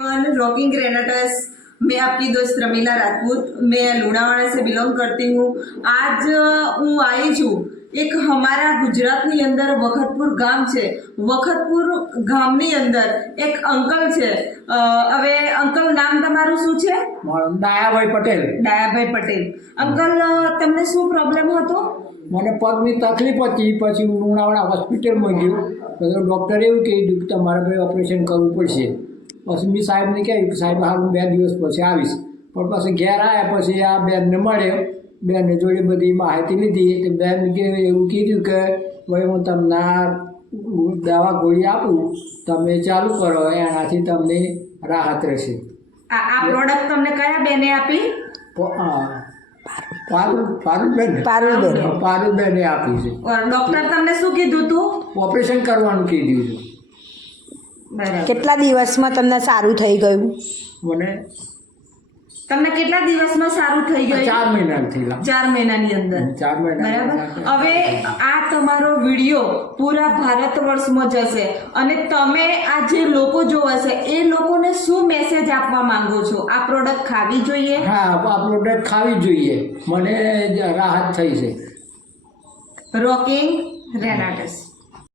Rocking ग्रेनेटर्स। मैं आपकी दोस्त रमीला राजपूत, मैं लुणावाड़ा से बिलोंग करती हूँ। आज હું आई છું એક हमारा ગુજરાતની અંદર વખતપુર ગામ છે। વખતપુર ગામની અંદર એક અંકલ છે। હવે અંકલ નામ તમારું શું છે? ડાયાભાઈ પટેલ। ડાયાભાઈ પટેલ। અંકલ તમને શું પ્રોબ્લેમ હતો? મને પગની તકલીફ હતી, પછી હું લુણાવાડા હોસ્પિટલમાં ગયો તો ડૉક્ટરે એવું કીધું કે તમારે ભાઈ ઓપરેશન કરવું પડશે। પછી મેં સાહેબને કહ્યું કે સાહેબ હાલ હું 2 દિવસ પછી આવીશ, પણ પછી ઘેર આવ્યા પછી આ બેનને મળ્યો, બેનને જોડે બધી માહિતી લીધી તો બેન એવું કીધું કે ભાઈ હું તમને દવા ગોળી આપું, તમે ચાલુ કરો, એનાથી તમને રાહત રહેશે। આ પ્રોડક્ટ તમને કયા બેને આપી? પારુલબેને આપી છે। ડોક્ટર તમને શું કીધું તું? ઓપરેશન કરવાનું કીધું છે। કેટલા દિવસમાં તમને સારું થઈ ગયું? મને તમને કેટલા દિવસમાં સારું થઈ ગયું? 4 મહિના થયેલા। 4 મહિનાની અંદર। 4 મહિના બરાબર। હવે આ તમારો વિડીયો પૂરા ભારત વર્ષમાં જશે અને તમે આ જે લોકો જોવે છે એ લોકોને શું મેસેજ આપવા માંગો છો? આ પ્રોડક્ટ ખાવી જોઈએ? હા, આ પ્રોડક્ટ ખાવી જોઈએ, મને રાહત થઈ છે। રોકિંગ ગ્રેનેટર્સ।